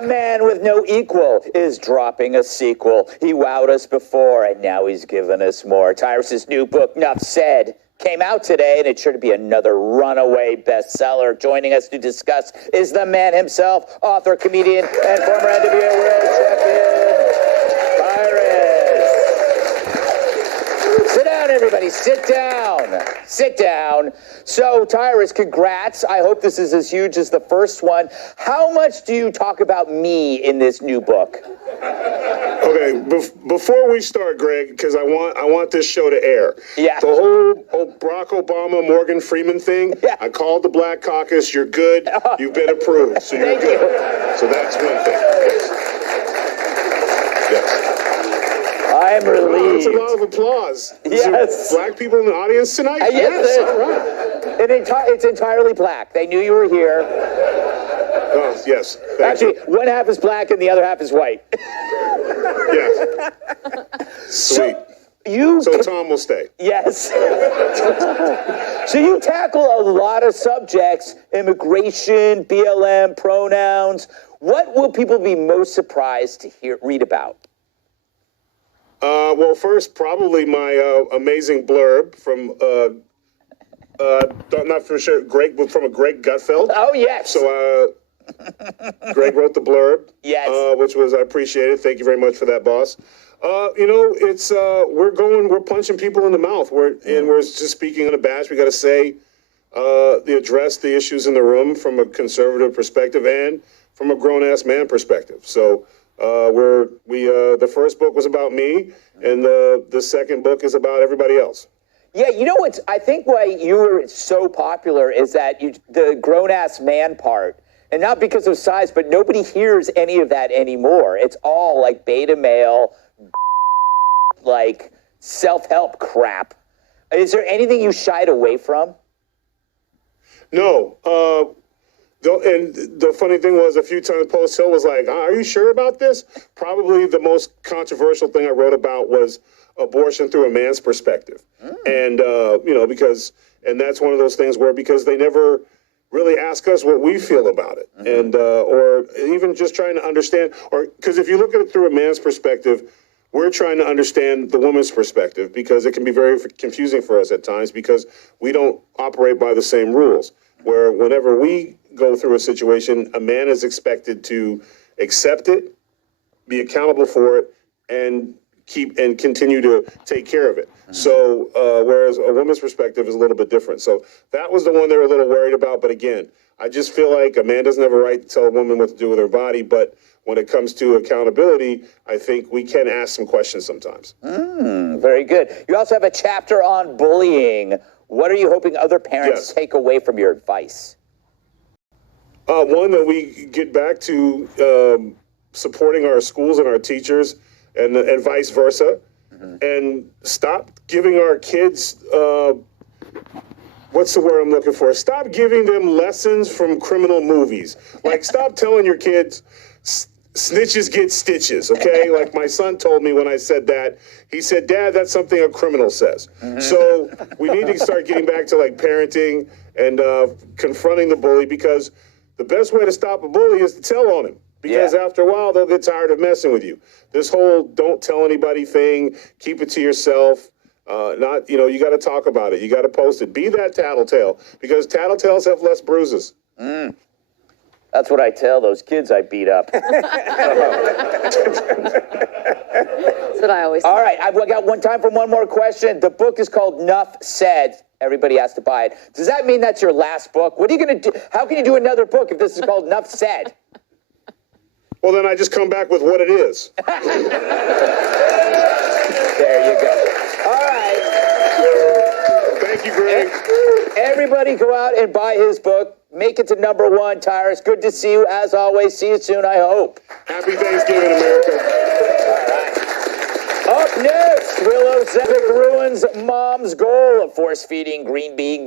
The man with no equal is dropping a sequel. He wowed us before, and now he's given us more. Tyrus' new book, Nuff Said, came out today, and it's sure to be another runaway bestseller. Joining us to discuss is the man himself, author, comedian, and former NWA World Champion, Tyrus. Sit down, everybody. Sit down. Sit down. So, Tyrus, congrats. I hope this is as huge as the first one. How much do you talk about me in this new book? Okay, before we start, Greg, because I want this show to air. Yeah. The whole Barack Obama, Morgan Freeman thing, yeah. I called the Black Caucus. You're good. You've been approved, so you're good. You. So that's one thing. Yes. Yes. I'm relieved. That's a lot of applause. Yes. Black people in the audience tonight? Yes. All right. It's entirely black. They knew you were here. Oh, yes. Actually, one half is black and the other half is white. Yes. Sweet. So Tom will stay. Yes. So you tackle a lot of subjects: immigration, BLM, pronouns. What will people be most surprised to read about? Well, first, probably my amazing blurb from, not for sure, Greg Gutfeld. Oh, yes. So, Greg wrote the blurb. Yes. Which was, I appreciate it. Thank you very much for that, boss. It's, we're punching people in the mouth. We're just speaking unabashed. We got to say, address the issues in the room from a conservative perspective and from a grown-ass man perspective. So, the first book was about me, and the second book is about everybody else. Yeah, you know what? I think why you were so popular is that the grown-ass man part, and not because of size, but nobody hears any of that anymore. It's all like beta male, like self-help crap. Is there anything you shied away from? No. And the funny thing was, a few times Post Hill was like, are you sure about this? Probably the most controversial thing I wrote about was abortion through a man's perspective. And, and that's one of those things where, because they never really ask us what we feel about it. And, or even just trying to understand, or, because if you look at it through a man's perspective, we're trying to understand the woman's perspective, because it can be very confusing for us at times, because we don't operate by the same rules, where whenever we go through a situation, a man is expected to accept it, be accountable for it, and continue to take care of it. So, whereas a woman's perspective is a little bit different. So that was the one they were a little worried about. But again, I just feel like a man doesn't have a right to tell a woman what to do with her body. But when it comes to accountability, I think we can ask some questions sometimes. Very good. You also have a chapter on bullying. What are you hoping other parents take away from your advice? One, that we get back to supporting our schools and our teachers, and vice versa, and stop giving our kids, what's the word I'm looking for? Stop giving them lessons from criminal movies. Like, stop telling your kids, snitches get stitches, okay? Like my son told me when I said that, he said, Dad, that's something a criminal says. So we need to start getting back to like parenting and confronting the bully, because the best way to stop a bully is to tell on him. Because after a while, they'll get tired of messing with you. This whole don't tell anybody thing, keep it to yourself. You got to talk about it. You got to post it. Be that tattletale, because tattletales have less bruises. That's what I tell those kids I beat up. That's what I always say. All right, I've got time for one more question. The book is called Nuff Said. Everybody has to buy it. Does that mean that's your last book? What are you going to do? How can you do another book if this is called Nuff Said? Well, then I just come back with what it is. There you go. All right. Thank you, Greg. Everybody go out and buy his book. Make it to #1, Tyrus. Good to see you, as always. See you soon, I hope. Happy Thanksgiving, America. All right. Up next, Willow Zevick ruins mom's goal of force-feeding green bean